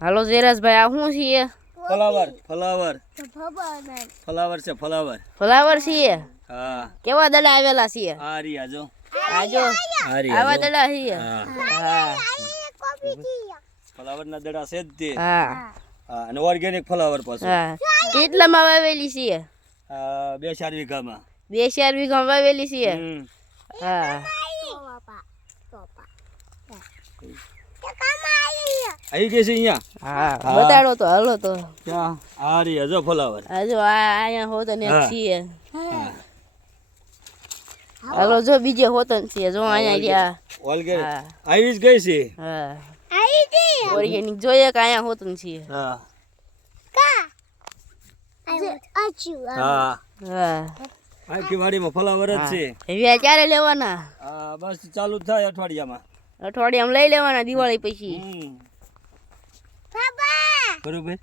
હાલો જેરાસભાઈ, આ શું છે? ફ્લાવર છે, ફ્લાવર. ફ્લાવર છે. હા. કેવા દડા આવેલા છે? આ રહ્યા જો. આજો આવા દડા છે. હા. ફ્લાવર ના દડા છે જ તે. હા. હા, અને ઓર્ગેનિક ફ્લાવર પાછું. હા. કેટલામાં વાવેલી છે? 2-4 વીઘામાં. 2-4 વીઘામાં વાવેલી છે. હા. આવી ગઈ છે અહીંયા. હા, બતાડો તો, હાલો તો. ક્યાં? આ રહ્યા જો ફ્લાવર. આજો અહીંયા હોતન એક છે. હાલો જો બીજે હોતન છે, જો અહીંયા રહ્યા. ઓર્ગેનિક આવી જ ગઈ છે. હા. ઓર્ગેનિક જોઈએ કે અહીંયા હોતન છે. હા. હા. આખી વાડીમાં ફ્લાવર જ છે. હવે ક્યારે લેવાના? બસ ચાલુ થાય અઠવાડિયામાં. અઠવાડિયામાં લઈ લેવાના દિવાળી પછી. બરોબર.